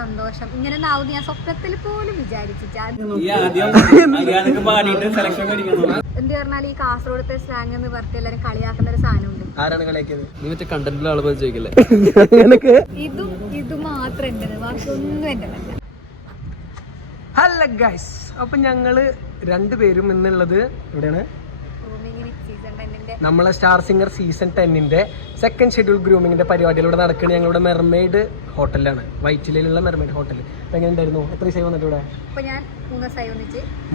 സന്തോഷം. ഇങ്ങനെ ആവും ഞാൻ സ്വപ്നത്തിൽ പോലും വിചാരിച്ചിട്ട് ഈ ആദ്യം അറിയാതൊക്കെ പാടിയിട്ട് സെലക്ഷൻ മേടിക്കണം എന്ത് പറഞ്ഞാൽ ഈ കാസർഗോഡത്തെ സ്ലാങ് എന്ന് പറഞ്ഞിട്ട് എല്ലാരും കളിയാക്കുന്ന ഒരു സാധനമുണ്ട്. ആരാണ് കളിയാക്കിയത്? നീ മറ്റേ കണ്ടന്റിലുള്ള ആളുകൾ ചോദിക്കല്ലേ? നിനക്ക്? ഇതും ഇത് മാത്രം ബാക്കിയൊന്നും ഹലോ ഗൈസ് അപ്പൊ ഞങ്ങൾ രണ്ടുപേരും ഇന്നുള്ളത് എവിടെയാണ്? നമ്മളെ സ്റ്റാർ സിംഗർ സീസൺ ടെന്നിന്റെ സെക്കൻഡ് ഷെഡ്യൂൾ ഗ്രൂമിങ്ങിന്റെ പരിപാടികൾ ഇവിടെ നടക്കുന്നത് ഞങ്ങളുടെ മെർമെയ്ഡ് ഹോട്ടലിലാണ് വൈറ്റിലയിലുള്ള മെർമെയ്ഡ് ഹോട്ടൽ അപ്പം എങ്ങനെ ഉണ്ടായിരുന്നു? എത്ര ദിവസമായി വന്നിട്ട് ഇവിടെ?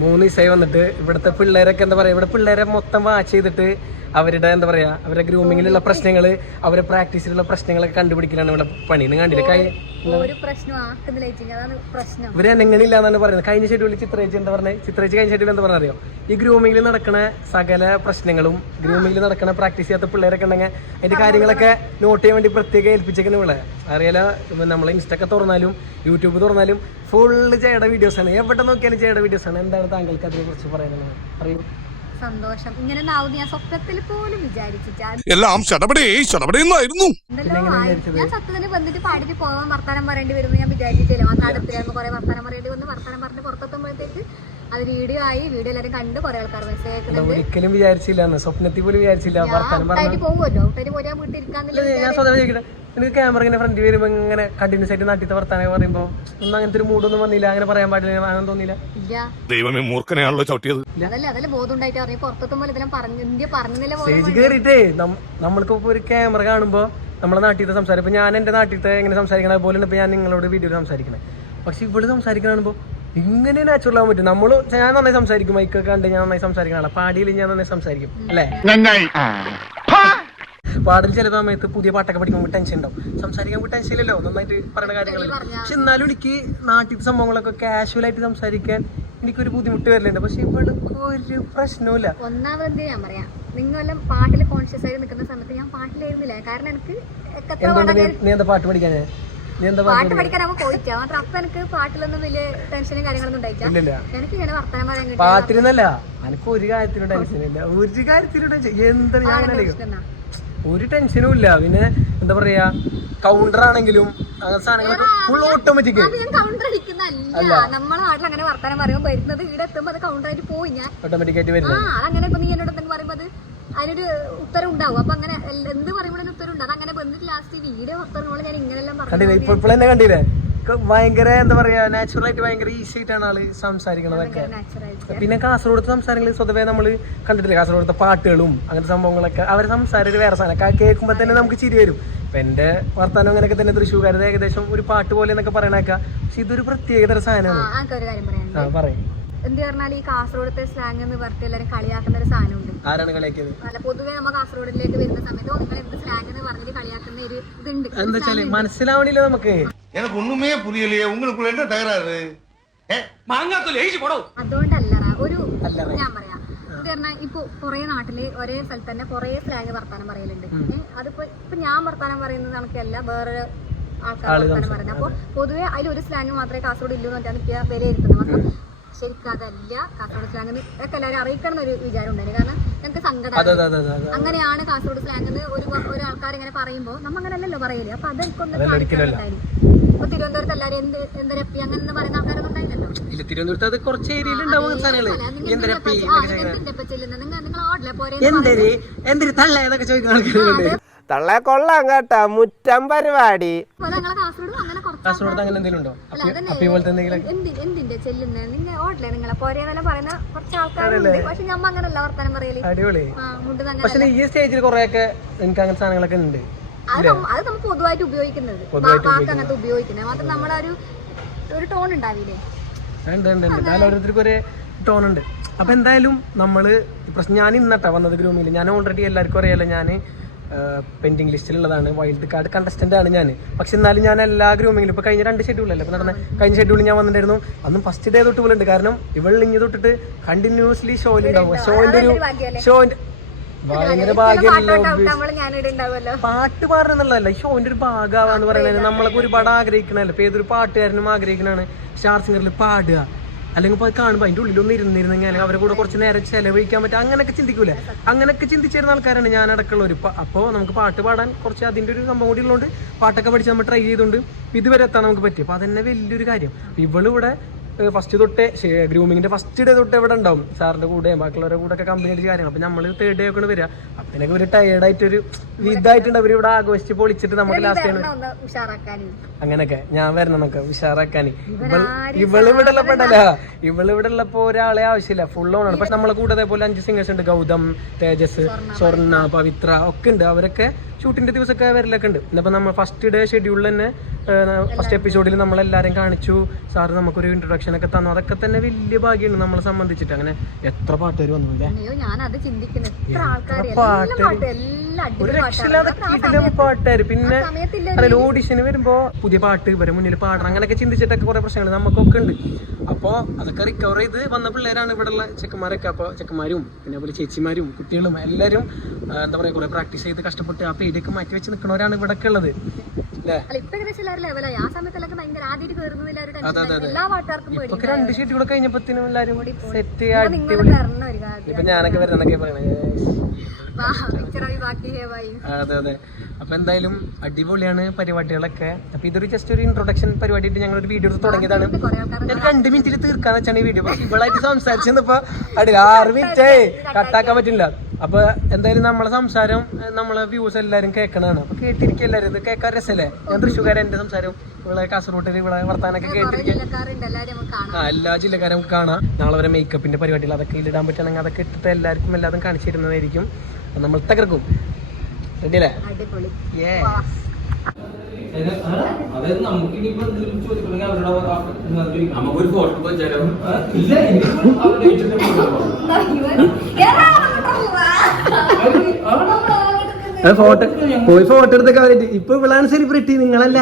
മൂന്ന് ദിവസമായി വന്നിട്ട്. ഇവിടുത്തെ പിള്ളേരൊക്കെ എന്താ പറയാ? ഇവിടെ പിള്ളേരെ മൊത്തം വാച്ച് ചെയ്തിട്ട് അവരുടെ എന്താ പറയാ അവരുടെ ഗ്രൂമിങ്ങിലുള്ള പ്രശ്നങ്ങൾ അവരെ പ്രാക്ടീസിലുള്ള പ്രശ്നങ്ങളൊക്കെ കണ്ടുപിടിക്കലാണ് ഇവിടെ പണി. നിങ്ങൾ കണ്ടില്ല? പ്രശ്നം ഇവർ എന്നെങ്ങനില്ല എന്നാണ് പറയുന്നത്. കഴിഞ്ഞ ഷെഡ്യൂളിൽ ചിത്രേച്ചി എന്താ പറഞ്ഞത് ചിത്രേച്ചി കഴിഞ്ഞ ഷെഡ്യൂൾ എന്താ പറഞ്ഞ അറിയോ? ഈ ഗ്രൂമിങ്ങിൽ നടക്കുന്ന സകല പ്രശ്നങ്ങളും ഗ്രൂമിങ്ങിൽ നടക്കുന്ന പ്രാക്ടീസ് ചെയ്യാത്ത പിള്ളേരൊക്കെ ഉണ്ടെങ്കിൽ അതിന്റെ കാര്യങ്ങളൊക്കെ നോട്ട് ചെയ്യാൻ വേണ്ടി പ്രത്യേകം ഏൽപ്പിച്ചേക്കുന്ന ഇവിടെ അറിയാലോ നമ്മളെ ഇൻസ്റ്റൊക്കെ തുറന്നാലും യൂട്യൂബ് തുറന്നാലും ഫുള്ള് ചേട വീഡിയോസ് ആണ്. എവിടെ നോക്കിയാലും ചേട വീഡിയോസ് ആണ്. എന്താണ് താങ്കൾക്ക് അതിനെ കുറിച്ച് പറയാനുള്ളത്? പറയൂ സന്തോഷം. ഇങ്ങനെ ആവും ഞാൻ സ്വപ്നത്തിൽ പോലും വിചാരിച്ചിട്ട് എല്ലാം ശടപടേ ശടപടേന്നായിരുന്നു ഞാൻ സത്യത്തിന് വന്നിട്ട് പാടിട്ട് പോകാൻ വർത്താനം പറയേണ്ടി വരുമെന്ന് ഞാൻ വിചാരിച്ചില്ല ആ തടത്തിലായിരുന്നു കുറെ വർത്താനം പറയേണ്ടി വന്ന് വർത്താനം പറഞ്ഞ് പുറത്തെത്തുമ്പോഴത്തേക്ക് അത് വീഡിയോ ആയി. വീഡിയോ എല്ലാവരും കണ്ട് കുറെ ആൾക്കാർ മെസ്സേജ് അയക്കുന്നുണ്ട്. ഒരിക്കലും വിചാരിച്ചില്ല. സ്വപ്നത്തിൽ പോലും വിചാരിച്ചില്ല. വർത്താനം പറഞ്ഞു. പോകുമല്ലോ ഔട്ടായിട്ട് പോരാ വീട്ടിൽ ഇരിക്കാന്നില്ല ഞാൻ സ്വതവേ ചോദിക്കട്ടെ. എനിക്ക് ക്യാമറ ഇങ്ങനെ ഫ്രണ്ട് വരുമ്പോ ഇങ്ങനെ കണ്ടിന്യൂസ് ആയിട്ട് നാട്ടിത്തെ വർത്താനൊക്കെ പറയുമ്പോ ഒന്നും അങ്ങനത്തെ ഒരു മൂഡൊന്നും വന്നില്ല. അങ്ങനെ പറയാൻ പാടില്ല. അങ്ങനെ തോന്നില്ല ഇല്ല. ദൈവമേ മൂർഖനെയാണല്ലോ ചവിട്ടിയത്. സ്റ്റേജ് കയറിയിട്ടേ നമ്മൾക്ക് ഇപ്പൊ ഒരു ക്യാമറ കാണുമ്പോ നമ്മളെ നാട്ടിലത്തെ സംസാരം. ഇപ്പൊ ഞാൻ എന്റെ നാട്ടിലത്തെ എങ്ങനെ സംസാരിക്കണ പോലെ ഇപ്പൊ ഞാൻ നിങ്ങളോട് വീഡിയോ സംസാരിക്കണേ. പക്ഷെ ഇവിടെ സംസാരിക്കണ ഇങ്ങനെ നാച്ചുറൽ ആവാൻ പറ്റും. നമ്മൾ ഞാൻ നന്നായി സംസാരിക്കും. മൈക്കൊക്കെ കണ്ട് ഞാൻ നന്നായി സംസാരിക്കണ പാടിയിൽ ഞാൻ നന്നായി സംസാരിക്കും. അല്ലേ? പാടൽ ചില സമയത്ത് പുതിയ പാട്ടൊക്കെ പഠിക്കുമ്പോൾ ടെൻഷൻ ഉണ്ടാവും സംസാരിക്കാൻ ടെൻഷൻ ഇല്ലല്ലോ. നന്നായിട്ട് പറയുന്ന കാര്യങ്ങൾ പക്ഷെ എന്നാലും എനിക്ക് നാട്ടിലത്തെ സംഭവങ്ങളൊക്കെ കാഷ്വൽ ആയിട്ട് സംസാരിക്കാൻ എനിക്കൊരു ബുദ്ധിമുട്ട് വരലുണ്ട്. പക്ഷെ ഇവൾക്ക് ഒരു പ്രശ്നവുമില്ല. ഒന്നാമത് ഞാൻ പറയാം നിങ്ങളെല്ലാം പാട്ടിൽ കോൺഷ്യസ് ആയി നിൽക്കുന്ന സമയത്ത് ഞാൻ പാട്ടിലായിരുന്നില്ല. കാരണം എനിക്ക് നീ- എന്താ പാട്ട് പഠിക്കാനേ? പാട്ട് പഠിക്കാനാവുമ്പോ പോയിട്ടാ മാത്രം അപ്പൊ എനിക്ക് പാട്ടിലൊന്നും വലിയ ടെൻഷനും കാര്യങ്ങളൊന്നും ഉണ്ടായിട്ടില്ല എനിക്ക് ഇങ്ങനെ വർത്തമാനം പറയാൻ കിട്ടിയ പാട്ടിനല്ല എനിക്ക് ഒരു കാര്യത്തിലും ടെൻഷൻ ഇല്ല. ഒരു കാര്യത്തിലും ടെൻഷൻ എന്താ ഞാൻ ഒരു ടെൻഷനും ഇല്ല. പിന്നെ എന്താ പറയാ കൗണ്ടർ ആണെങ്കിലും അങ്ങനത്തെ സാധനങ്ങളൊക്കെ ഫുൾ ഓട്ടോമാറ്റിക് നമ്മളെ നാട്ടിൽ അങ്ങനെ വർത്തമാനം പറയുമ്പോൾ വരുന്നത് ഇവിടെ എത്തുമ്പോൾ അത് കൗണ്ടർ ആയിട്ട് പോയി ഞാൻ. ഓട്ടോമാറ്റിക് ആയിട്ട് വരുന്നത് അതങ്ങനെ ഇപ്പൊ നീ എന്നോട് എന്തെങ്കിലും പറയുമ്പോൾ അത് അതിനൊരു ഉത്തരം ഉണ്ടാവും. അപ്പൊ അങ്ങനെ എന്ത് പറയുമ്പോഴും ഉത്തരം ഉണ്ടാവും അങ്ങനെ വന്നിട്ട് ലാസ്റ്റ് വീഡിയോ ഞാൻ ഇങ്ങനെല്ലാം കണ്ടില്ലേ? പറഞ്ഞു ഇപ്പൊ ഇപ്പോഴെന്നെ കണ്ടില്ലേ? ഭയങ്കര എന്താ പറയാ നാച്ചുറൽ ആയിട്ട് ഭയങ്കര ഈസി ആയിട്ടാണ് ആൾ സംസാരിക്കണതൊക്കെ. പിന്നെ കാസർഗോഡത്തെ സംസാരങ്ങൾ സ്വതവേ നമ്മൾ കണ്ടിട്ടില്ല? കാസർഗോഡത്തെ പാട്ടുകളും അങ്ങനത്തെ സംഭവങ്ങളൊക്കെ. അവരെ സംസാരം ഒരു വേറെ സാധനം. കേൾക്കുമ്പോൾ തന്നെ നമുക്ക് ചിരി വരും. ഇപ്പൊ എന്റെ വർത്താനം അങ്ങനെയൊക്കെ തന്നെ തൃശ്ശൂർക്കാരത് ഏകദേശം ഒരു പാട്ട് പോലെ എന്നൊക്കെ പറയണേക്കാ പക്ഷെ ഇതൊരു പ്രത്യേകതര സാധനമാണ്. ആ പറയും. എന്ത് പറഞ്ഞാൽ ഈ കാസർഗോഡത്തെ സ്ലാങ് എന്ന് പറഞ്ഞിട്ട് എല്ലാവരും കളിയാക്കുന്ന ഒരു സാധനമുണ്ട് ആരാണ് കളിയാക്കിയത് അല്ല പൊതുവെ നമ്മ കാസർഗോഡിലേക്ക് വരുന്ന സമയത്ത് "ഓ, നിങ്ങൾ എന്ത് സ്ലാങ് എന്ന് പറഞ്ഞിട്ട് കളിയാക്കുന്ന ഒരു ഇതുണ്ട് എന്താ വെച്ചാല് മനസ്സിലാവണില്ല നമുക്ക് எனக்கு ஒண்ணுமே புரியலையே உங்களுக்குள்ள என்ன தகராறு ஏ അതുകൊണ്ടല്ലറ ഒരു ഞാൻ പറയാം ഇത് പറഞ്ഞാൽ ഇപ്പൊ കുറെ നാട്ടില് ഒരേ സ്ഥലത്ത് തന്നെ കുറെ സ്ലാങ് വർത്താനം പറയലുണ്ട് ഏ, അതിപ്പോ ഇപ്പൊ ഞാൻ വർത്താനം പറയുന്നത് കണക്കല്ല വേറെ ആൾക്കാർ വർത്താനം പറയുന്നത് അപ്പൊ പൊതുവെ അതിൽ ഒരു സ്ലാങ് മാത്രമേ കാസർഗോഡ് ഇല്ലൂ എന്ന് പറഞ്ഞാൽ ഇപ്പൊ വിലയിരുത്തുന്നത് മാത്രം ശരിക്കും അതല്ല കാസർഗോഡ് സ്ലാങ് ഒക്കെ എല്ലാവരും അറിയിക്കണം എന്നൊരു വിചാരം ഉണ്ടായിരുന്നു കാരണം ഞങ്ങൾക്ക് സങ്കടം അതെ അതെ അതെ അതെ അങ്ങനെയാണ് കാസർഗോഡ് സ്ലാങ് എന്ന് ഒരു ഒരു ആൾക്കാർ ഇങ്ങനെ പറയുമ്പോൾ നമ്മ അങ്ങനെയല്ലല്ലോ പറയൽ. അപ്പൊ അതെനിക്കൊന്ന് ഇപ്പൊ തിരുവനന്തപുരത്ത് എല്ലാവരും എന്ത് എന്തരപ്പി അങ്ങനെ പറയുന്ന ആൾക്കാരൊന്നും ഉണ്ടായില്ലല്ലോ. ഇല്ല തിരുവനന്തപുരത്ത് അത് കുറച്ച് ഏരിയയിൽ ഉണ്ടാവും തള്ള കൊള്ളാം കേട്ടാ. മുറ്റം പരിപാടി. കാസർഗോഡ് അങ്ങനെ എന്തെങ്കിലും ഉണ്ടോ അപ്പി പോലത്തെ എന്തെങ്കിലും? എന്തിന്റെ നിങ്ങൾ നിങ്ങളെ? പോരെന്നെല്ലാം പറയുന്ന കുറച്ച് ആൾക്കാരുണ്ട്. പക്ഷെ ഞമ്മ അങ്ങനല്ല വർത്താനം പറയൽ. അടിപൊളി. പക്ഷെ അങ്ങനെ ഈ സ്റ്റേജിൽ കുറെയൊക്കെ എനിക്ക് അങ്ങനത്തെ സാധനങ്ങളൊക്കെ ഉണ്ട്. അത് അത് നമ്മൾ പൊതുവായിട്ട് ഉപയോഗിക്കുന്നത്. പൊതുവായിട്ട് വാക്ക് അങ്ങനത്തെ ഉപയോഗിക്കുന്നത്. മാത്രം നമ്മളെ ഒരു ഒരു ടോൺ ഉണ്ടാവില്ലേ? ഉണ്ട് ഉണ്ട് ഉണ്ട്. ഞാൻ ഓരോരുത്തർക്കും ഒരു ടോൺ ഉണ്ട്. അപ്പൊ എന്തായാലും നമ്മൾ പ്രശ്നം ഞാൻ ഇന്നട്ടാ വന്നത് ഗ്രൂമിൽ ഞാൻ ഓൾറെഡി എല്ലാവർക്കും അറിയാലോ ഞാൻ പെൻഡിങ് ലിസ്റ്റിലുള്ളതാണ് വൈൽഡ് കാർഡ് കണ്ടസ്റ്റന്റ് ആണ് ഞാൻ പക്ഷെ എന്നാലും ഞാൻ എല്ലാ ഗ്രൂമിങ്ങിലും ഇപ്പൊ കഴിഞ്ഞ രണ്ട് ഷെഡ്യൂളല്ലേ ഇപ്പൊ നടന്ന കഴിഞ്ഞ ഷെഡ്യൂളിൽ ഞാൻ വന്നിട്ടുണ്ടായിരുന്നു. അന്നും ഫസ്റ്റ് ഡേ തൊട്ട് പോലുണ്ട് ഉണ്ട് കാരണം ഇവൾ ഇഞ്ഞ് തൊട്ടിട്ട് കണ്ടിന്യൂസ്ലി ഷോയിലുണ്ടാവും ഷോയിന്റെ ഒരു ഷോയിന്റെ ഭയങ്കര ഭാഗ്യമല്ലോ പാട്ട് പാടുന്നുള്ളതല്ല ഈ ഷോന്റെ ഒരു ഭാഗമാവാന്ന് പറയുന്നത് നമ്മളൊക്കെ ഒരുപാട് ആഗ്രഹിക്കണല്ലോ ഇപ്പൊ ഏതൊരു പാട്ടുകാരനും ആഗ്രഹിക്കണാണ് സ്റ്റാർ സിംഗറിൽ പാടുക. അല്ലെങ്കിൽ പോയി കാണുമ്പോൾ അതിന്റെ ഉള്ളിലൊന്നും ഇരുന്നിരുന്നെങ്കിൽ അല്ലെങ്കിൽ അവരെ കൂടെ കുറച്ച് നേരം ചിലവഴിക്കാൻ പറ്റും. അങ്ങനെയൊക്കെ ചിന്തിക്കൂല? അങ്ങനെയൊക്കെ ചിന്തിച്ചിരുന്ന ആൾക്കാരാണ് ഞാൻ അടക്കമുള്ളവർ അപ്പോൾ നമുക്ക് പാട്ട് പാടാൻ കുറച്ച് അതിന്റെ ഒരു സംഭവം കൂടി ഉള്ളതുകൊണ്ട് പാട്ടൊക്കെ പഠിച്ച് നമ്മൾ ട്രൈ ചെയ്തുകൊണ്ട് ഇതുവരെ എത്താൻ നമുക്ക് പറ്റും. അപ്പോൾ അതന്നെ വലിയൊരു കാര്യം. ഇവളിവിടെ ഫസ്റ്റ് തൊട്ടേ ഗ്രൂമിങ്ങിന്റെ ഫസ്റ്റ് ഡേ തൊട്ട് ഇവിടെ ഉണ്ടാവും. സാറിന്റെ കൂടെ ബാക്കിയുള്ളവരുടെ കൂടെ ഒക്കെ കമ്പനി അടിച്ച് കാര്യങ്ങൾ അപ്പൊ നമ്മൾ തേർഡ് ഡേ ഒക്കെ വരിക. അപ്പൊ ഇതിനൊക്കെ ഒരു ടയേർഡ് ആയിട്ട് ഒരു ഇതായിട്ടുണ്ട്. അവർ ഇവിടെ ആഘോഷിച്ച് പൊളിച്ചിട്ട് നമുക്ക് ലാസ്റ്റ് അങ്ങനൊക്കെ ഞാൻ വരണം എന്നൊക്കെ ഉഷാറാക്കാൻ ഇവൾ ഇവിടെ ഉള്ളപ്പോണ്ടല്ല ഇവൾ ഇവിടെ ഉള്ളപ്പോ ഒരാളെ ആവശ്യമില്ല. ഫുൾ ഓൺ ആണ്. പക്ഷെ നമ്മളെ കൂടെ അതേപോലെ അഞ്ച് സിംഗേഴ്സ് ഉണ്ട്. ഗൗതം തേജസ് സ്വർണ പവിത്ര ഒക്കെ ഉണ്ട്. അവരൊക്കെ ഷൂട്ടിന്റെ ദിവസമൊക്കെ വരലൊക്കെ ഉണ്ട്. ഇന്നിപ്പോ നമ്മൾ ഫസ്റ്റ് ഡേ ഷെഡ്യൂളിൽ തന്നെ ഫസ്റ്റ് എപ്പിസോഡിൽ നമ്മളെല്ലാരും കാണിച്ചു. സാറ് നമുക്കൊരു ഇൻട്രൊഡക്ഷൻ ഒക്കെ തന്നു. അതൊക്കെ തന്നെ വലിയ ഭാഗ്യമാണ് നമ്മളെ സംബന്ധിച്ചിട്ട്. അങ്ങനെ എത്ര പാട്ടുകാർ വന്നു ഒരു രക്ഷയില്ലാതെ കിടിലം പാട്ടുകാർ പിന്നെ ഓഡിഷന് വരുമ്പോ പുതിയ പാട്ട് ഇവരെ മുന്നിൽ പാടണം. അങ്ങനെയൊക്കെ ചിന്തിച്ചിട്ടൊക്കെ കുറെ പ്രശ്നങ്ങൾ നമുക്കൊക്കെ ഉണ്ട്. അപ്പോൾ അതൊക്കെ റിക്കവർ ചെയ്ത് വന്ന പിള്ളേരാണ് ഇവിടെ ഉള്ള ചെക്കന്മാരൊക്കെ. അപ്പോൾ ചെക്കന്മാരും പിന്നെ അതുപോലെ ചേച്ചിമാരും കുട്ടികളും എല്ലാരും എന്താ പറയുക കുറെ പ്രാക്ടീസ് ചെയ്ത് കഷ്ടപ്പെട്ട് ആ പേടിയൊക്കെ മാറ്റി വെച്ച് നിൽക്കുന്നവരാണ് ഇവിടെ ഒക്കെ ഉള്ളത് ഇപ്പൊ രണ്ട് ഷെഡ്യൂൾ സെറ്റ് അടിപൊളി തരണം ഒരു കാര്യം ഇപ്പൊ ഞാനൊക്കെ വരുന്നൊക്കെ പറയണേ. അതെ അതെ. അപ്പൊ എന്തായാലും അടിപൊളിയാണ് പരിപാടികളൊക്കെ. അപ്പോൾ ഇതൊരു ജസ്റ്റ് ഒരു ഇൻട്രൊഡക്ഷൻ പരിപാടിയിട്ട് ഞങ്ങൾ ഒരു വീഡിയോ തുടങ്ങിയതാണ്. കുറെ ആൾക്കാർ ഞാൻ രണ്ട് മിനിറ്റിൽ തീർക്കാന്ന് വെച്ചാണ് ഈ വീഡിയോ പക്ഷെ ഇവളായിട്ട് സംസാരിച്ചപ്പോ അടി ആറ് മിനിറ്റേ കട്ടാക്കാൻ പറ്റില്ല. അപ്പോൾ എന്തായാലും നമ്മളെ സംസാരം നമ്മളെ വ്യൂസ് എല്ലാരും കേൾക്കണതാണ് അപ്പോൾ കേട്ടിരിക്കും എല്ലാരും. ഇത് കേൾക്കാൻ രസമല്ലേ ഞാൻ തൃശ്ശൂർക്കാരെ എന്റെ സംസാരം ഇവിടെ കാസർഗോട്ടിൽ ഇവിടെ വർത്താനൊക്കെ കേട്ടിരിക്കും. എല്ലാവരും ആ എല്ലാ ജില്ലക്കാരും നമുക്ക് കാണാം. നാളെ വരെ മേക്കപ്പിന്റെ പരിപാടികൾ അതൊക്കെ ഇടാൻ പറ്റുകയാണെങ്കിൽ അതൊക്കെ ഇട്ടിട്ട് എല്ലാവർക്കും എല്ലാതും കാണിച്ചിരുന്നതായിരിക്കും നമ്മൾ തകർക്കും. നമുക്കൊരു ഫോട്ടോ വെച്ചാലോ ഇല്ല ഫോട്ടോ പോയി ഫോട്ടോ എടുത്തൊക്കെ ഇപ്പൊ ഇവളാണ് സെലിബ്രിറ്റി നിങ്ങളല്ല?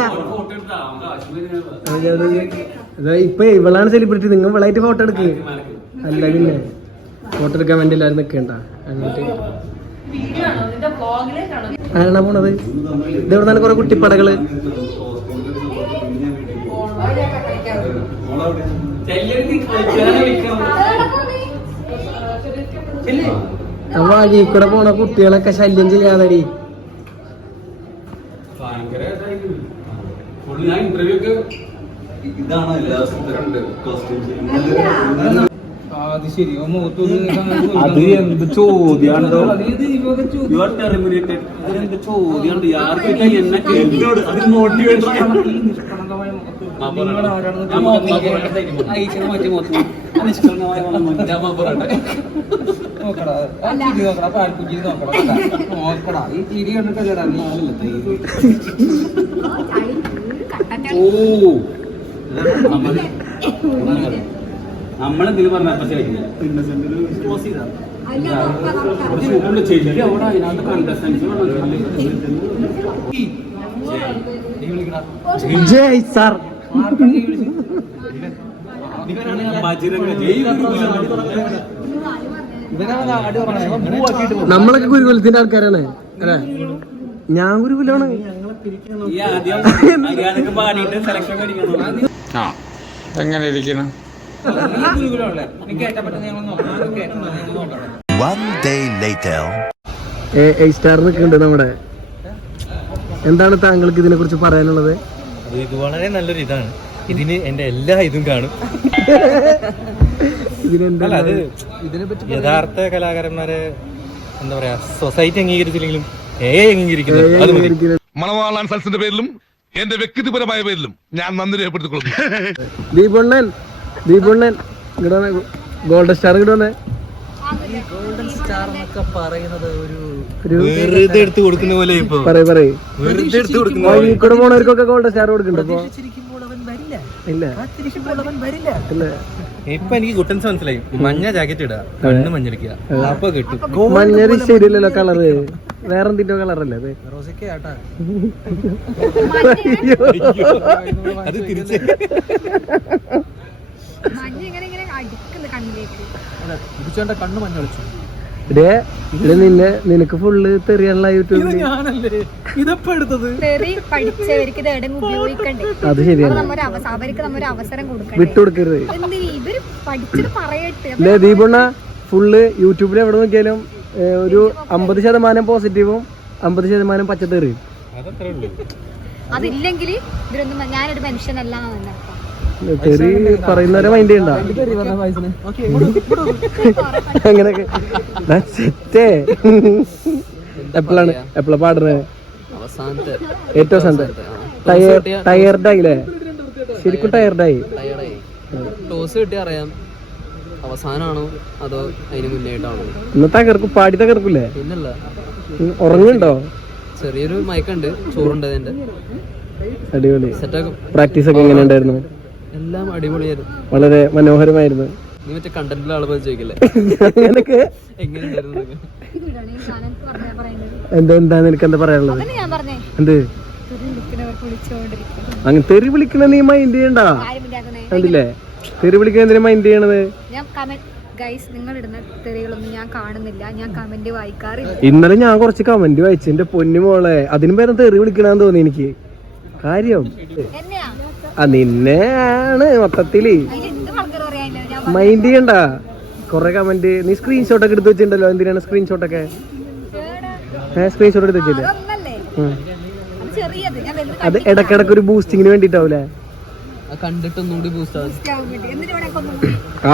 ഇപ്പൊ ഇവളാണ് സെലിബ്രിറ്റി നിങ്ങൾ ഇവളായിട്ട് ഫോട്ടോ എടുക്കുക അല്ല പിന്നെ ഫോട്ടോ എടുക്കാൻ വേണ്ടി എല്ലാരും നിക്കണ്ട. എന്നിട്ട് ആണോ പോണത്? ഇതെവിടെ കുറെ കുട്ടിപ്പടകൾ? വഴി കൂടെ പോണ കുട്ടികളൊക്കെ ശല്യം ചെയ്യാതടി. ഇതാണ് എല്ലാ ഫുള്ള് ഞാൻ ഇന്റർവ്യൂ ഒക്കെ അത് ശരി അത് എന്ത് ചോദ്യാണോ ഈ ചിരി കണ്ടിട്ടല്ലടാ നീ ഓ. നമ്മൾ നമ്മളെന്തെങ്കിലും പറഞ്ഞപ്പോ ശരിക്കില്ല അല്ല നോക്കാം, നോക്കാം. ഒരു സൂപ്പുണ്ട് ചെല്ലി അവിടെ അതിനകത്ത് കണ്ടസ്റ്റൻസ് ജയ് സാർ. നമ്മളൊക്കെ ഗുരുകുലത്തിന്റെ ആൾക്കാരാണ് അല്ലേ? ഞാൻ ഗുരുകുലാണ് ആ എങ്ങനെ ഇരിക്കണം? സ്റ്റാർ നിൽക്കുന്നുണ്ട് നമ്മുടെ. എന്താണ് താങ്കൾക്ക് ഇതിനെ കുറിച്ച് പറയാനുള്ളത്? ഇത് വളരെ നല്ലൊരു ഇതാണ്. ഇതിന് എന്റെ എല്ലാ ഇതും കാണും. ഇതിനെന്താ അല്ല അത് യഥാർത്ഥ കലാകാരന്മാരെ എന്താ പറയാ സൊസൈറ്റി അംഗീകരിച്ചില്ലെങ്കിലും മതി. മണവാളാൻ സൽസിന്റെ പേരിലും എന്റെ വ്യക്തിപരമായ പേരിലും ഞാൻ നന്ദി രേഖപ്പെടുത്തിക്കൊള്ളുന്നു. ദീപണ്ണൻ ദീപണ്ണൻ ഇവിടെ. ഗോൾഡൻ സ്റ്റാർ ഇവിടെ വന്നേ. ഗോൾഡൻ സ്റ്റാർ എന്നൊക്കെ പറയുന്നത് ഒരു ഒരു വെറുതെ എടുത്ത് കൊടുക്കുന്ന പോലെ ഇപ്പൊ. പറയ് പറയ്. വെറുതെ എടുത്ത് കൊടുക്കുന്ന വഴി കൂടെ പോണവർക്കൊക്കെ ഗോൾഡൻ സ്റ്റാർ കൊടുക്കുന്നുണ്ട് ഇല്ല. ഇല്ല. ഇപ്പൊ എനിക്ക് കുട്ടൻസ് മനസ്സിലായി. മഞ്ഞ ജാക്കറ്റ് ഇടുക കണ്ണ് മഞ്ഞടിക്കുക അപ്പൊ കിട്ടും. മഞ്ഞരി ശരിയല്ലല്ലോ കളറ് വേറെന്തിന്റെ കളറല്ലേ അത്? റോസയ്ക്ക് ആട്ടാ അയ്യോ. അത് തിരിച്ച്. കണ്ണ് മഞ്ഞ നിന്നെ നിനക്ക് ഫുള്ള് തെറിയാനുള്ള യൂട്യൂബിൽ ഇതെപ്പോ എടുത്തത്? പഠിച്ചവർക്ക് ഉപയോഗിക്കണ്ടേ? അത് ശരിയാണ്. അവസരം വിട്ടുകൊടുക്കരുത് പഠിച്ചത് പറയട്ടെ. അല്ലേ ദീപണ്ണ ഫുള്ള് യൂട്യൂബിൽ എവിടെ നോക്കിയാലും ഒരു അമ്പത് ശതമാനം പോസിറ്റീവും അമ്പത് ശതമാനം പച്ചത്തേറിയും. അതത്രേ ഉള്ളൂ. അതില്ലെങ്കിൽ ഇവരൊന്നും ഞാനൊരു മനുഷ്യനല്ല. തെറി പറയുന്നവരെ മൈൻഡ് ചെയ്യണ്ട. അങ്ങനൊക്കെ സെറ്റേ. എപ്പോഴാണ് എപ്പോഴാ പാടുന്നത് അവസാനത്തെ ഏറ്റവും സന്ത ടയർ ടയർഡായില്ലേ ശരിക്കും ടയർഡായി ടോസ് കിട്ടി അറിയാം. അവസാനാണോ അതോ അതിന് മുന്നേട്ടാണോ ഇന്ന് തകർക്കും പാടി തകർക്കൂലേ? പിന്നല്ല ഉറങ്ങുണ്ടോ ചെറിയൊരു മയക്കുണ്ട് ചോറുണ്ട് അതിന്റെ അടിപൊളി. പ്രാക്ടീസ് ഒക്കെ എങ്ങനെ ഉണ്ടായിരുന്നു എല്ലാം അടിപൊളിയായിരുന്നു. വളരെ മനോഹരമായിരുന്നു. നീ മറ്റേ കണ്ടന്റിലെ ആളുകൾ ചോദിക്കല്ലേ. എന്താ എന്താ നിനക്ക് എന്താ പറയാനുള്ളത്? അതന്നെ ഞാൻ പറഞ്ഞേ. എന്ത്? തെറി അങ്ങനെ വിളിക്കണ നീ മൈൻഡ് ചെയ്യണ്ട. കണ്ടില്ലേ? തെറി വിളിക്കണ എന്തിനാ മൈൻഡ് ചെയ്യണത്? ഞാൻ കമന്റ് ഗൈസ് നിങ്ങൾ ഇടുന്ന തെറികളൊന്നും ഞാൻ കാണുന്നില്ല. ഞാൻ കമന്റ് വായിക്കാറില്ല. ഇന്നലെ ഞാൻ കുറച്ച് കമന്റ് വായിച്ചു. എന്റെ പൊന്നു മോളെ അതിന് പേരും തെറി വിളിക്കണമെന്ന് തോന്നി എനിക്ക്. കാര്യം? എന്നെയാ? ആ നിന്നെ ആണ് മൊത്തത്തിൽ. അതിൽ എന്ത് ആൾക്കാർ പറയാനില്ല ഞാൻ മൈൻഡ് ചെയ്യണ്ട കൊറേ കമന്റ് നീ സ്ക്രീൻഷോട്ട് ഒക്കെ എടുത്ത് വെച്ചിട്ടുണ്ടല്ലോ? എന്തിനാണ് സ്ക്രീൻഷോട്ട് ഒക്കെ? സ്ക്രീൻഷോട്ട് എടുത്ത് വെച്ചില്ലേ? അത് ഇടക്കിടക്ക് ഒരു ബൂസ്റ്റിങ്ങിന് വേണ്ടിട്ടാവൂലേ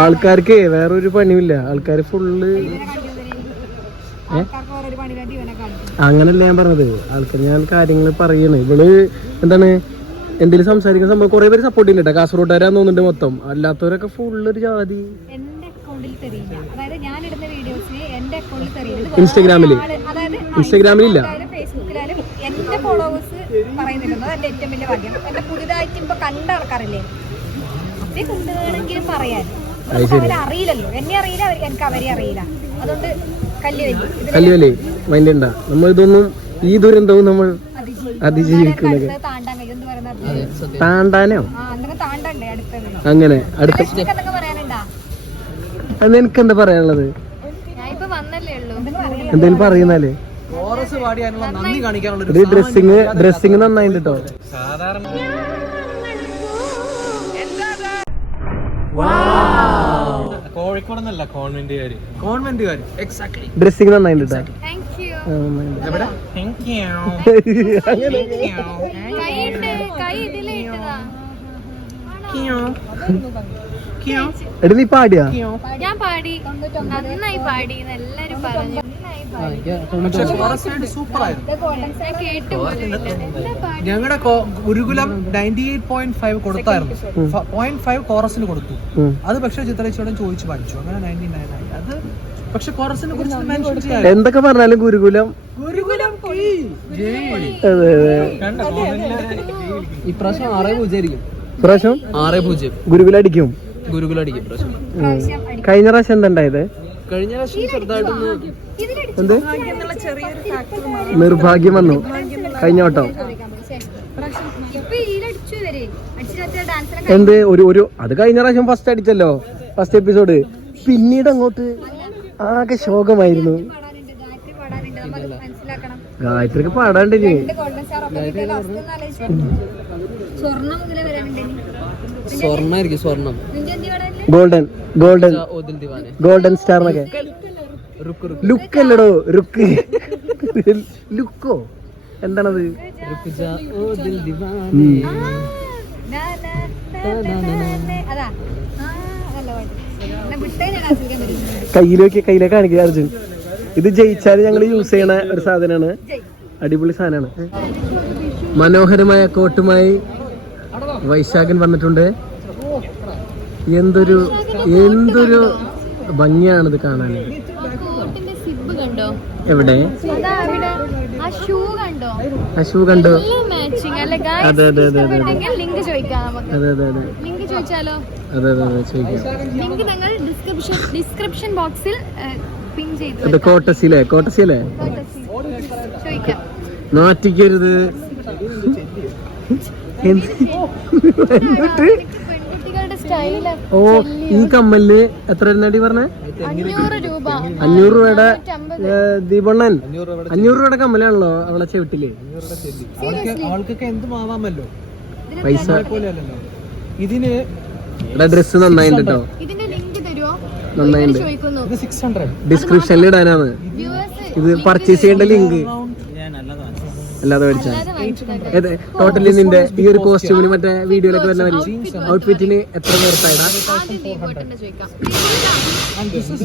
ആൾക്കാർക്ക് വേറൊരു പണിയില്ല ആൾക്കാർ ഫുള്ള് അങ്ങനല്ല ഞാൻ പറഞ്ഞത്. ആൾക്കാർ ഞാൻ കാര്യങ്ങൾ പറയണേ. ഇവൾ എന്താണ് എന്തെങ്കിലും സംസാരിക്കുന്ന സംഭവം കുറെ പേര് സപ്പോർട്ട് ചെയ്യുന്നുണ്ട് കാസർഗോഡുകാരാന്ന് തോന്നുന്നുണ്ട് മൊത്തം. അല്ലാത്തവരൊക്കെ ഫുള്ള് ഒരു ജാതി. എന്റെ അക്കൗണ്ടിൽ അതായത് ഞാൻ ഇടുന്ന വീഡിയോസിന് എന്റെ അക്കൗണ്ടിൽ ഇൻസ്റ്റഗ്രാമിൽ? ഫേസ്ബുക്കിലായാലും എന്റെ ഫോളോവേഴ്സ് പറയുന്നില്ലെന്നോ എന്റെ ഏറ്റവും വലിയ ഭാഗ്യം. എന്റെ പുതിയതായിട്ട് ഇപ്പൊ കണ്ട ആൾക്കാരല്ലേ? അവരെ കൊണ്ടുപോകണമെങ്കിലും പറയാൻ. നമുക്ക് അവരെ അറിയില്ലല്ലോ. എന്നെ അറിയില്ല അവർ എനിക്ക് അവരെ അറിയില്ല. അതുകൊണ്ട് മൈൻഡ് ഉണ്ടാ നമ്മൾ ഇതൊന്നും ഈ ദുരന്തവും നമ്മൾ അതിജീവിക്കും. താണ്ടാനോ? അങ്ങനെ അടുത്ത നിനക്ക് എന്താ പറയാനുള്ളത്? ഞാൻ ഇപ്പൊ വന്നല്ലേ ഉള്ളൂ. എന്തെങ്കിലും പറയാൻ എന്തേലും പറയുന്നാലേ. ഡ്രസ്സിങ് ഡ്രസ്സിങ് നന്നായിട്ട് കേട്ടോ സാധാരണ കോഴിക്കോട് കോൺവെന്റുകാര്. കോൺവെന്റുകാർ എക്സാക്ട്ലി ഡ്രസ്സിങ് നന്നായിട്ട് കേട്ടോ താങ്ക് യു ആ, നന്നായിട്ട്. അങ്ങനെ ഇട് കൈ ഇതിലേ ഇട്ടതാ. എടി നീ പാടിയാ? ഞാൻ പാടി. നന്നായി പാടി എല്ലാരും പറഞ്ഞു. ഞങ്ങളുടെ Gurukulam ninety eight point five കൊടുത്തായിരുന്നു പോയിന്റ് ഫൈവ് കോറസിന് കൊടുത്തു. അത് പക്ഷെ ചിത്രച്ചോടൻ ചോദിച്ചു പഠിച്ചു. അങ്ങനെ നയന്റി നയൻ ആയി അത് പക്ഷെ കോറസിനെ കുറിച്ച് മെൻഷൻ ചെയ്യാൻ എന്തൊക്കെ പറഞ്ഞാലും ഗുരുകുലം. ഗുരുകുലം അതെ അതെ. ഇപ്രാവശ്യം ആറേ പൂജ്യം ആയിരിക്കും. ഇപ്രാവശ്യം? ആറേ പൂജ്യം. ഗുരുകുലം അടിക്കും. ഗുരുകുലം അടിക്കും ഇപ്രാവശ്യം കഴിഞ്ഞ പ്രാവശ്യം എന്തായത് കഴിഞ്ഞ പ്രാവശ്യം ചെറുതായിട്ടൊന്ന് നിർഭാഗ്യം വന്നു. കഴിഞ്ഞ വട്ടം. എന്ത്? ഒരു ഒരു അത് കഴിഞ്ഞ പ്രാവശ്യം ഫസ്റ്റ് അടിച്ചല്ലോ. ഫസ്റ്റ് എപ്പിസോഡ് പിന്നീട് അങ്ങോട്ട് ആകെ ശോകമായിരുന്നു. പാടാനുണ്ട് ഗായത്രി പാടാനുണ്ട്. നമ്മൾ മനസ്സിലാക്കണം. ഗായത്രിക്ക് പാടാണ്ട് ഇനി ഗോൾഡൻ സ്റ്റാർ ഒക്കെ കിട്ടിയ അവസ്ഥ ഒന്ന് ആലോചിച്ചു സ്വർണം മുതലേ വരാനുണ്ട് സ്വർണായിരിക്കും സ്വർണം ഗോൾഡൻ ഗോൾഡൻ ഗോൾഡൻ സ്റ്റാർ എന്നൊക്കെ റുക്ക് റുക്ക് ലുക്ക് അല്ലടോ ലുക്ക്. ലുക്കോ എന്താണത്? റുക്ക്. അതാ. കയ്യിലേക്ക് കയ്യിലേക്ക് കാണിക്കുക അർജുൻ. ഇത് ജയിച്ചാൽ ഞങ്ങൾ യൂസ് ചെയ്യണ ഒരു സാധനമാണ് അടിപൊളി സാധനമാണ് മനോഹരമായ കോട്ടുമായി വൈശാഖൻ വന്നിട്ടുണ്ട്. എന്തൊരു എന്തൊരു ഭംഗിയാണിത് കാണാൻ. എവിടെ? അശു ആ ഷൂ കണ്ടോ? അതെ, അതെ, അതെ, അതെ. അതെ. അതെ ചോദിച്ചാലോ? അതെ അതെ ചോദിക്കാം. ഞങ്ങൾ ഡിസ്ക്രിപ്ഷൻ ഡിസ്ക്രിപ്ഷൻ ബോക്സിൽ പിൻ ചെയ്തു കോട്ടസിലെ കോട്ടസിലെ? ചോദിക്കാം നാറ്റിക്കരുത്. എന്ത്? എന്നിട്ട്? എനിക്ക് ഓ ഈ കമ്മലിന് എത്ര ഇരുന്നടി പറഞ്ഞ? അഞ്ഞൂറ് രൂപയുടെ ദീപണ്ണൻ അഞ്ഞൂറ് രൂപയുടെ കമ്മലാണല്ലോ അവളെ ചെവിട്ടിൽ. അവൾക്കൊക്കെ എന്തും ആവാമല്ലോ പൈസ ഇതിന് ഡ്രസ് നന്നായിണ്ട് കേട്ടോ ഇതിന്റെ ലിങ്ക് തരുമോ ചോദിക്കുന്നു. ഇത് സിക്സ് ഹൺഡ്രഡ് ഡിസ്ക്രിപ്ഷനിൽ ഇടാനാണ്. ഇത് പർച്ചേസ് ചെയ്യേണ്ട ലിങ്ക് അല്ലാതെ മേടിച്ചാ. ടോട്ടലി നിന്റെ ഈ ഒരു കോസ്റ്റ്യൂമിന് മറ്റേ വീഡിയോയിലൊക്കെ വരുന്ന മതി ഔട്ട്ഫിറ്റിന് എത്ര ചോദിക്കാം.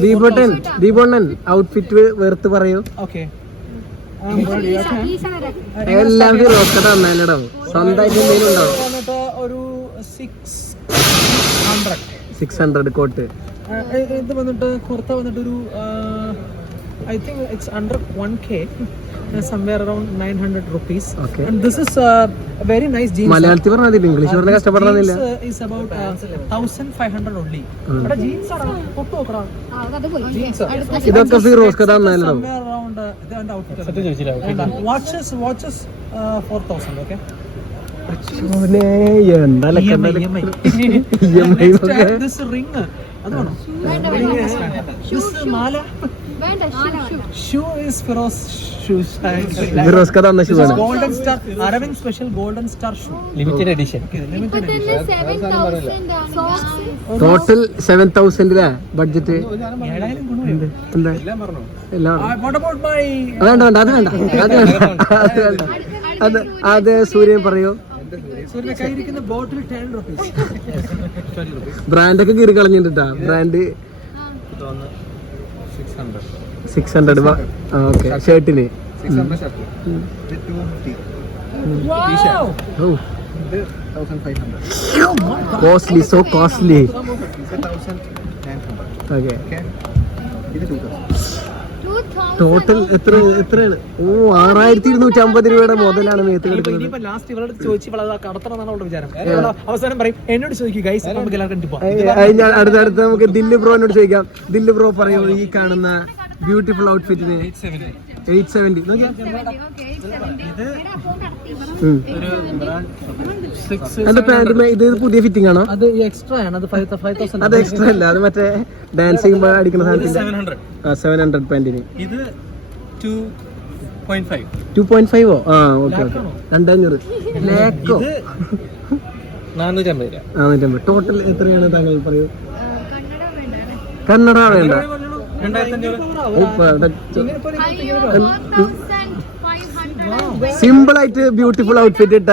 ദീപോട്ടൻ ദീപോണ്ണൻ ഔട്ട്ഫിറ്റ് വേർത്ത് പറയൂ. ഓക്കെ എല്ലാം റോക്കറ്റ് തന്നാലോ സ്വന്തമായിട്ട് എന്തെങ്കിലും ഉണ്ടാവും six hundred six hundred coat ഇത് വന്നിട്ട് കുർത്ത വന്നിട്ട് ഒരു I think it's under one K somewhere around nine hundred rupees Okay. This is very nice jeans മലയാളത്തിൽ പറഞ്ഞാൽ മതി ഇംഗ്ലീഷ് പറഞ്ഞ കഷ്ടപ്പെടുന്നില്ല is about thousand 1500 only. Only jeans ആണ്. ഇതൊക്കെ ഫിറോസ്ക തന്നാലോ Somewhere around, ഫോർ തൗസൻഡ് അവന്റെ ടോട്ടൽ സെവൻ തൗസൻഡ് ബഡ്ജറ്റ് വേണ്ട വേണ്ട അത് വേണ്ട അത് വേണ്ട അത് സൂര്യൻ പറയൂ. ബ്രാൻഡൊക്കെ കീറി കളഞ്ഞിട്ടാ brand six hundred okay ഷർട്ടിന് costly so costly okay total എത്ര എത്രയാണ്? ഓ ആറായിരത്തി ഇരുന്നൂറ്റി അമ്പത് രൂപയുടെ മുതലാണ് മേത്ത് ഇനിയിപ്പോ ലാസ്റ്റ് ഇവരോട് ചോദിച്ച് വിചാരം. അവസാനം പറയും എന്നോട് ചോദിക്കും ഗൈസ് നമുക്ക് എല്ലാവർക്കും കണ്ടിപ്പോ അത് ഞാൻ അടുത്ത അടുത്ത് നമുക്ക് ദില്ലു ബ്രോനോട് ചോദിക്കാം. ദില്ലു ബ്രോ പറയുമ്പോൾ ഈ കാണുന്ന ബ്യൂട്ടിഫുൾ ഔട്ട്ഫിറ്റിന് എയ്റ്റ് സെവന്റി. ഇത് പുതിയ ഫിറ്റിംഗ് ആണോ? അത് എക്സ്ട്രാ ആണ്. അത് അത് എക്സ്ട്രാ അല്ല. അത് മറ്റേ ഡാൻസിങ് അടിക്കുന്ന സാധനത്തിന്റെ സെവൻ ഹൺഡ്രഡ് പാന്റിന് ഇത് two point five two point ഫൈവോ ആ ഓക്കെ ഓക്കെ രണ്ടഞ്ഞൂറ്. ലാക്കോ നാനൂറ്റമ്പത് നാനൂറ്റമ്പത്. ടോട്ടൽ എത്രയാണ് താങ്കൾ പറയൂ? കന്നഡ വേണ്ട. സിമ്പിൾ ആയിട്ട് ബ്യൂട്ടിഫുൾ ഔട്ട്ഫിറ്റ് ഇട്ട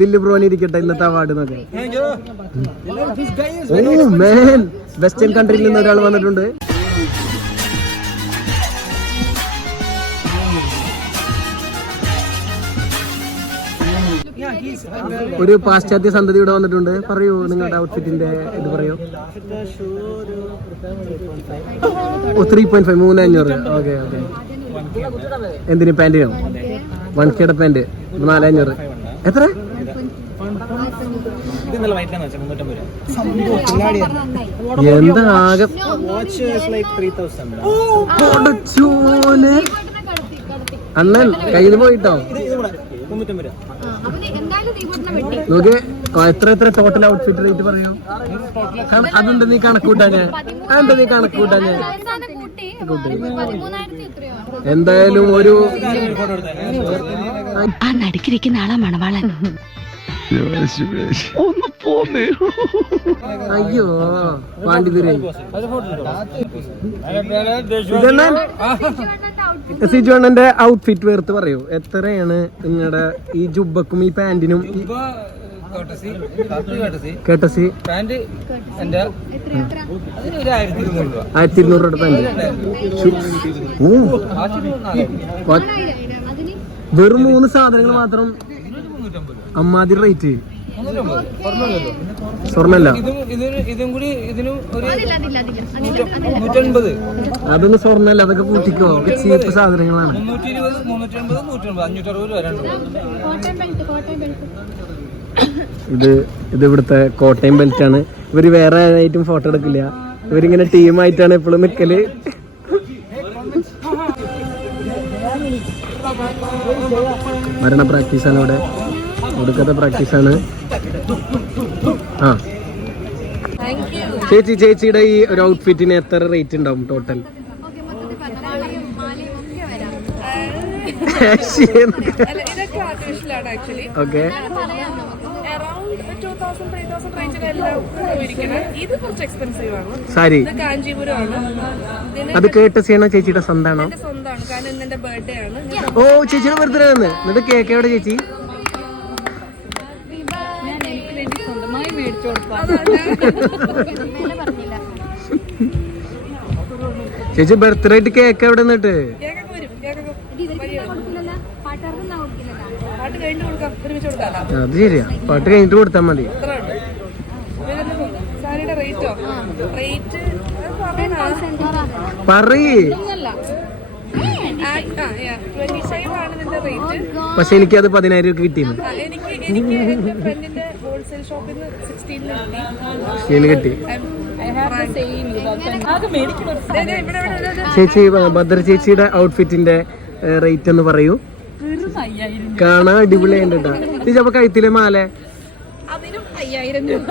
ദില്ലി ബ്രോന് ഇരിക്കട്ടെ ഇന്നത്തെ അവാർഡ് എന്നൊക്കെ. ഓ മേൻ വെസ്റ്റേൺ കൺട്രിയിൽ നിന്ന് ഒരാൾ വന്നിട്ടുണ്ട്. ഒരു പാശ്ചാത്യ സന്തതി ഇവിടെ വന്നിട്ടുണ്ട്. പറയൂ നിങ്ങളുടെ ഔട്ട്ഫിറ്റിന്റെ ഇത് പറയൂ. ത്രീ പോയിന്റ് ഫൈവ് മൂന്ന് അഞ്ഞൂറ്. ഓക്കെ ഓക്കെ എന്തിന് പാന്റിനോ വൺ കെയുടെ പാന്റ് നാലഞ്ഞൂറ് എത്ര ഇത് നല്ല വൈറ്റിലാണ് വെച്ചാൽ മുന്നൂറ്റമ്പത് രൂപ എന്താ ആകെ വാച്ച് ലൈക്ക് ത്രീ അണ്ണൻ കയ്യിൽ പോയിട്ടോ? മുന്നൂറ്റമ്പത് രൂപ നോക്ക് എത്ര എത്ര ടോട്ടൽ ഔട്ട്ഫിറ്റ് റേറ്റ് പറയൂ? അതുണ്ട് നീ കണക്കൂട്ടാഞ്ഞ്? അതുണ്ട് നീ കണക്കൂട്ടാഞ്ഞ്? എന്തായാലും ഒരു ആ നടുക്കിരിക്കുന്ന ആളാ മണവാളൻ. അയ്യോ പാണ്ഡിതുരേ. ഇതെന്നാ? സിജു അണ്ണന്റെ ഔട്ട്ഫിറ്റ് വേർത്ത് പറയൂ. എത്രയാണ് നിങ്ങളുടെ ഈ ജുബക്കും ഈ പാന്റിനും? കേട്ടസി പാന്റ് എന്റെ ആയിരത്തി ഇരുന്നൂറ് രൂപ. പാന്റ്. വെറും മൂന്ന് സാധനങ്ങൾ മാത്രം അമ്മാതിരി റേറ്റ് സ്വർണല്ല ഇതും ഇതിന് ഇതും കൂടി ഇതിനും ഒരു നൂറ്റൻപത്. അതൊന്നും സ്വർണല്ല അതൊക്കെ കൂട്ടിക്കോ ചീപ്പ് സാധനങ്ങളാണ്. മുന്നൂറ്റി ഇരുപത് മുന്നൂറ്റി അമ്പത് നൂറ്റി അമ്പത് അഞ്ഞൂറ്ററുപത് രൂപ രണ്ട് ഇത് ഇത് ഇവിടുത്തെ കോട്ടയം ബെൽറ്റ് ആണ്. ഇവർ വേറെ ആയിട്ടും ഫോട്ടോ എടുക്കില്ല. ഇവരിങ്ങനെ ടീമായിട്ടാണ് എപ്പോഴും നിക്കൽ. മരണ പ്രാക്ടീസാണ് ഇവിടെ. ഒടുക്കത്തെ പ്രാക്ടീസാണ്. ആ. ചേച്ചി ചേച്ചിയുടെ ഈ ഒരു ഔട്ട്ഫിറ്റിന് എത്ര റേറ്റ് ഉണ്ടാവും ടോട്ടൽ ഓക്കെ സാരി. അത് കേട്ട സീണോ ചേച്ചിയുടെ സ്വന്തമാണോ ഓ ചേച്ചിയുടെ ബർത്ത്ഡേ ആണ്. എന്നിട്ട് കേക്ക് എവിടെ ചേച്ചി? ചേച്ചി ബർത്ത്ഡേ ആയിട്ട് കേക്ക് എവിടെ നിന്നിട്ട് അത് ശരിയാ. പാട്ട് കഴിഞ്ഞിട്ട് കൊടുത്താൽ മതി. പറയേ. പക്ഷെ എനിക്കത് പതിനായിരം രൂപ കിട്ടിയിരുന്നു ആ, എനിക്ക് എനിക്ക് എന്റെ ഫ്രണ്ടിന്റെ ഹോൾസെയിൽ ഷോപ്പിൽ നിന്ന് സിക്സ്റ്റീനിൽ കിട്ടി. ചേച്ചി ഭദ്ര ചേച്ചിയുടെ ഔട്ട്ഫിറ്റിന്റെ റേറ്റ് ഒന്ന് പറയൂ. കാണാൻ അടിപൊളിയായിട്ട് കേട്ടോ ചേച്ചി അപ്പൊ കഴുത്തിലെ മാല? അതിനും അയ്യായിരം രൂപ.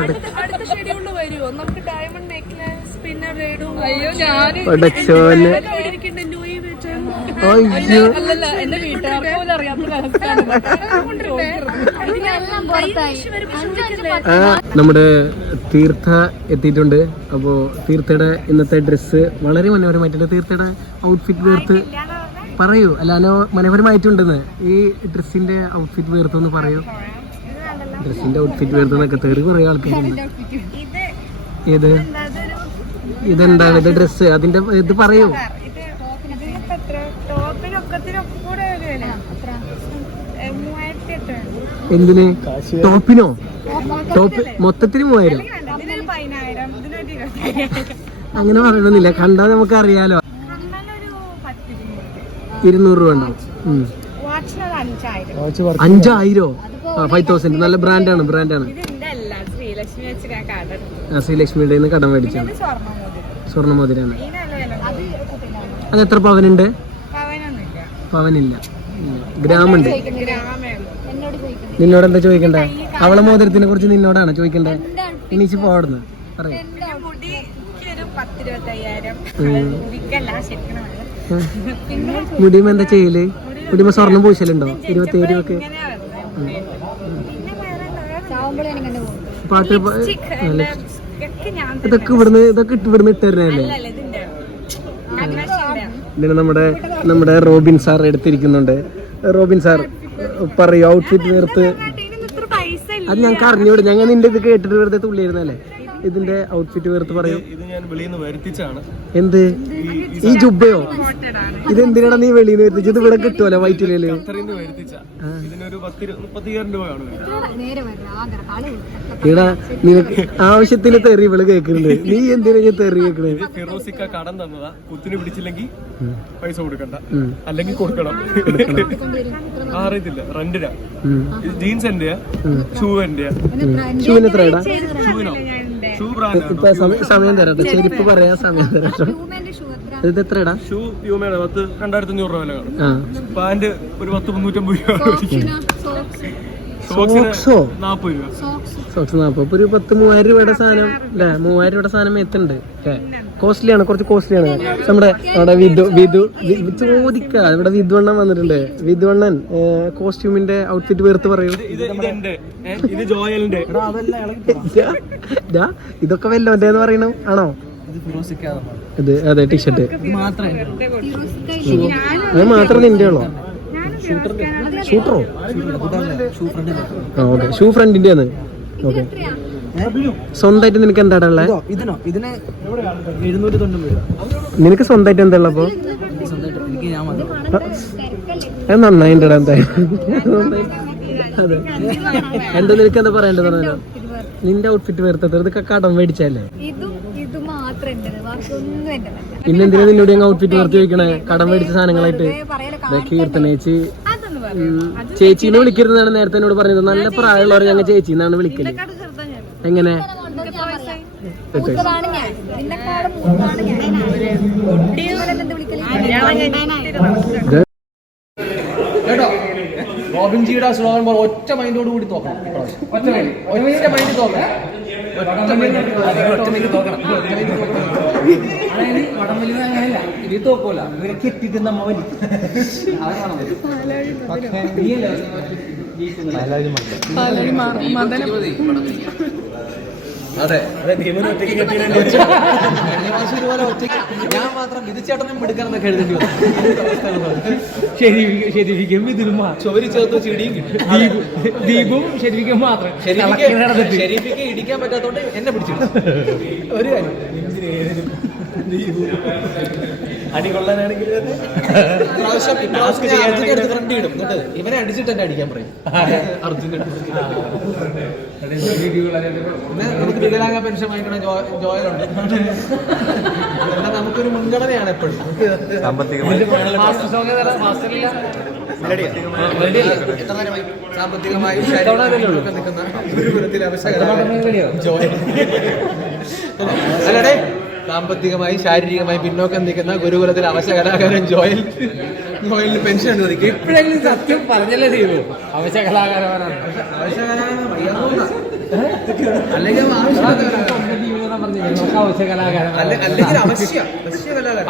അടുത്ത അടുത്ത ഷെഡ്യൂളിൽ വരുമോ നമുക്ക് ഡയമണ്ട് നെക്ലസ് പിന്നെ റേഡു അയ്യോ ഞാൻ അല്ലല്ല എന്റെ വീട്ടുകാർക്ക് പോലും അറിയാത്ത നമ്മുടെ തീർത്ഥ എത്തിയിട്ടുണ്ട്. അപ്പോൾ തീർത്ഥയുടെ ഇന്നത്തെ ഡ്രസ്സ് വളരെ മനോഹരമായിട്ടുണ്ട്. തീർത്ഥയുടെ ഔട്ട്ഫിറ്റ് വേർത്ത് പറയൂ. അല്ല അനോ മനോഹരമായിട്ടുണ്ടെന്ന്. ഈ ഡ്രസ്സിന്റെ ഔട്ട്ഫിറ്റ് വേർത്തൊന്ന് പറയൂ. ഡ്രസ്സിന്റെ ഔട്ട്ഫിറ്റ് വേർത്തെന്നൊക്കെ തെറി കുറേ ആൾക്കാരുണ്ട്. ഏത്? ഇതെന്താണ്? ഇത് ഡ്രസ്സ്? അതിന്റെ ഇത് പറയൂ. എന്തിന്? ടോപ്പിനോ? ടോപ്പ് മൊത്തത്തിൽ മൂവായിരം. അങ്ങനെ പറയണമെന്നില്ല കണ്ടാൽ നമുക്ക് അറിയാലോ ഇരുന്നൂറ് രൂപ ഉണ്ടാവും. അഞ്ചായിരോ. ആ ഫൈവ് തൗസൻഡ് നല്ല ബ്രാൻഡാണ് ബ്രാൻഡാണ്. ആ ശ്രീലക്ഷ്മിയുടെ നിന്ന് കടം മേടിച്ചാണ് സ്വർണ മോതിരാണ് അത് എത്ര പവനുണ്ട്? പവനില്ല. ഗ്രാമുണ്ട്. നിന്നോട് എന്താ ചോദിക്കണ്ടേ? അവളെ മോതിരത്തിനെ കുറിച്ച് നിന്നോടാണ് ചോദിക്കണ്ടേ? ഇനിച്ച് പോടുന്നു. പറയാം. മുടിയുമ്പോ എന്താ ചെയ്യൽ? മുടിയുമ്പോ സ്വർണം പൂശലുണ്ടോ ഇരുപത്തി ഏഴ് ഒക്കെ. പാട്ട്. ഇതൊക്കെ ഇവിടുന്ന് ഇതൊക്കെ ഇട്ട് ഇവിടുന്ന് ഇട്ടുതരുന്നല്ലേ ഇതിന് നമ്മുടെ നമ്മുടെ റോബിൻ സാർ എടുത്തിരിക്കുന്നുണ്ട്. റോബിൻ സാർ പറയൂ ഔട്ട്ഫിറ്റ് വേർത്ത് അത് ഞങ്ങൾക്ക് അറിഞ്ഞൂടെ. ഞങ്ങൾ നിന്റെ ഇത് കേട്ടിട്ട് വെറുതെ തുള്ളിയിരുന്നല്ലേ ഇതിന്റെ ഔട്ട്ഫിറ്റ് വേർത്ത് പറയൂ. ഇത് ഞാൻ വെളിയിൽ നിന്ന് വരുത്തിച്ചാണ് എന്ത്? ഈ ജുബയോ? ഇത് എന്തിനാണ് നീ വെളിയിൽ നിന്ന് വരുത്തിച്ചത്? ഇത് ഇവിടെ കിട്ടുമല്ലോ വൈറ്റ് അത്രയും വരുത്തിച്ച. ഇതിനൊരു പത്ത് മുപ്പത്തിയായിരം രൂപയാണ് നേരെ വരണം ആഗ്രഹ കളി കൊടുക്കാം ഇവിടെ നിനക്ക് ആവശ്യത്തിന് തെറി ഇവൾ കേൾക്കുന്നുണ്ട്. നീ എന്തിനാ ഞാൻ തെറി കേൾക്കണേ? ഫിറോസിക്ക കടം തന്നതാ. കുത്തിന് പിടിച്ചില്ലെങ്കിൽ പൈസ കൊടുക്കണ്ട. അല്ലെങ്കിൽ കൊടുക്കണം. അറിയത്തില്ല. റെന്റിനാ ജീൻസ് എന്റെയാ? ഷൂ എന്റെയാ? ഷൂവിന് എത്രയാടാ? ഷൂവിനോ? ഇപ്പൊ സമയം- സമയം തരാട്ടോ ചെരുപ്പ് പറയാ സമയം തരാട്ടോ ഇത് എത്രയാടാ ഷൂ യൂമയുടെ പത്ത് രണ്ടായിരത്തി അഞ്ഞൂറ് രൂപ വില പാന്റ് ഒരു പത്ത് മുന്നൂറ്റമ്പത് രൂപ സോക്സ് സോക്സോ നാപ്പത് രൂപ. സോക്സ് നാപ്പത്. നാൽപ്പത് ഇപ്പൊ ഒരു പത്ത് മൂവായിരം രൂപയുടെ സാധനം അല്ലേ? മൂവായിരം രൂപയുടെ സാധനം എത്തുന്നുണ്ട് അല്ലേ കോസ്റ്റ്ലി ആണ് കുറച്ച് കോസ്റ്റ്ലി ആണ്. നമ്മുടെ അവിടെ വിധു വിധു ചോദിക്ക. ഇവിടെ വിധുവണ്ണൻ വന്നിട്ടുണ്ട്. വിധുവണ്ണൻ കോസ്റ്റ്യൂമിന്റെ ഔട്ട്ഫിറ്റ് വേർത്ത് പറയൂ. ഇതൊക്കെ വല്ലോന്റെ എന്ന് പറയണം. ആണോ? ഇത് അതെ ടീഷർട്ട് അത് മാത്രം. നിന്റെ ഉള്ളോ ഷൂട്ടറോ? ആ ഓക്കെ. ഷൂ ഫ്രണ്ടിന്റെ ആണ് ഓക്കെ സ്വന്തമായിട്ട് നിനക്ക് എന്താടാ ഉള്ളത്? നിനക്ക് സ്വന്തമായിട്ട് എന്താ ഉള്ളപ്പോ അപ്പൊ? എനിക്ക് ഞാൻ മതി അത് നന്നായിട്ടാ എന്തായാലും. അതെ. എന്താ നിനക്ക് എന്താ പറയണ്ടത്? നിന്റെ ഔട്ട്ഫിറ്റ് വേർത്തത് കക്കാടം കടം മേടിച്ചല്ലേ മാത്രം ബാക്കിയൊന്നും നിന്നോട് ഞങ്ങൾ ഔട്ട്ഫിറ്റ് കടം മേടിച്ച സാധനങ്ങളായിട്ട് കീർത്തനേച്ചി. ചേച്ചീനെ വിളിക്കരുതെന്നാണ് നേരത്തെ എന്നോട് പറഞ്ഞത്. നല്ല പ്രായമുള്ളവർ ഞങ്ങൾ ചേച്ചി എന്നാണ് വിളിക്കൽ. എങ്ങനെ? കേട്ടോ? ഒറ്റ മൈൻഡോട് കൂടി തോക്കണം. ഒറ്റ മൈൻഡ് ഒറ്റ മൈൻഡ് തോക്കണം. വടംവലി അങ്ങനെയല്ല ഇത് തോക്കൂല ഇവരെ കെട്ടിട്ട് നമ്മ വലിക്കും പാലാഴി മ- മദനം അതെ കഴിഞ്ഞ പ്രാവശ്യം ഇതുപോലെ ഒറ്റയ്ക്ക് ഞാൻ മാത്രം വിധിച്ചേട്ടനും എടുക്കാനെന്നൊക്കെ എഴുതേണ്ടി വന്നു. ശരിക്കും ചേർത്ത് ചെടിയും ദീപും ശരിക്കും മാത്രം. ഷെരീഫിക്ക് ഇടിക്കാൻ പറ്റാത്തോണ്ട് എന്നെ പിടിച്ചിട്ടു ഒരു കാര്യം. അടികൊള്ളാനാണെങ്കിൽ ഫ്രണ്ട് ഇടും. എന്നിട്ട് ഇവനെ അടിച്ചിട്ട് തന്നെ അടിക്കാൻ പറയും. അർജുൻ നമുക്ക് വികലാംഗ പെൻഷൻ വാങ്ങിക്കണ ജോയലുണ്ട്. അതെല്ലാം നമുക്കൊരു മുൻഗണനയാണ് എപ്പോഴും. സാമ്പത്തികമായും. ശാരീരികമായും ഒക്കെ നിൽക്കുന്ന ജോയൽ. അല്ലടേ സാമ്പത്തികമായി ശാരീരികമായി പിന്നോക്കം നിൽക്കുന്ന ഗുരുകുലത്തിൽ അവശ കലാകാരൻ ജോയൽ. പെൻഷൻ ഇപ്പോഴെങ്കിലും സത്യം പറഞ്ഞല്ലേ ചെയ്തു. അവശ്യ കലാകാരന്മാരാണ്.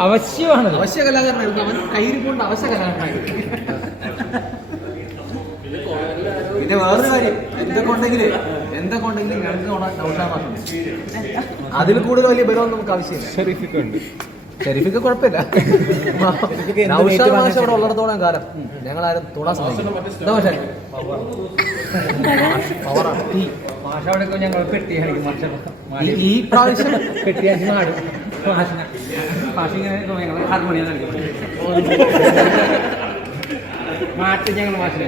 അവശ്യമാണ്. അവശ്യ അവൻ കയ്യിൽ കൊണ്ട് പിന്നെ വേറൊരു കാര്യം. എന്തൊക്കെ എന്തൊക്കെ ഉണ്ടെങ്കിലും ഞങ്ങൾക്ക് അതിൽ കൂടുതൽ വലിയ ബലമൊന്നും നമുക്ക് ആവശ്യമില്ല. ഷെരീഫിക്കുണ്ട് ഷെരീഫിക്ക് കുഴപ്പമില്ല. നൗഷാദ് മാഷ് അവിടെ ഉള്ളിടത്തോളം കാലം. ഞങ്ങൾ ആരും കാണിക്കും മാഷ. ഈ- പ്രാവശ്യം പെട്ടിയാക്കി മാടും. ഞങ്ങൾ മാറ്റി ഞങ്ങൾ മാഷിനെ.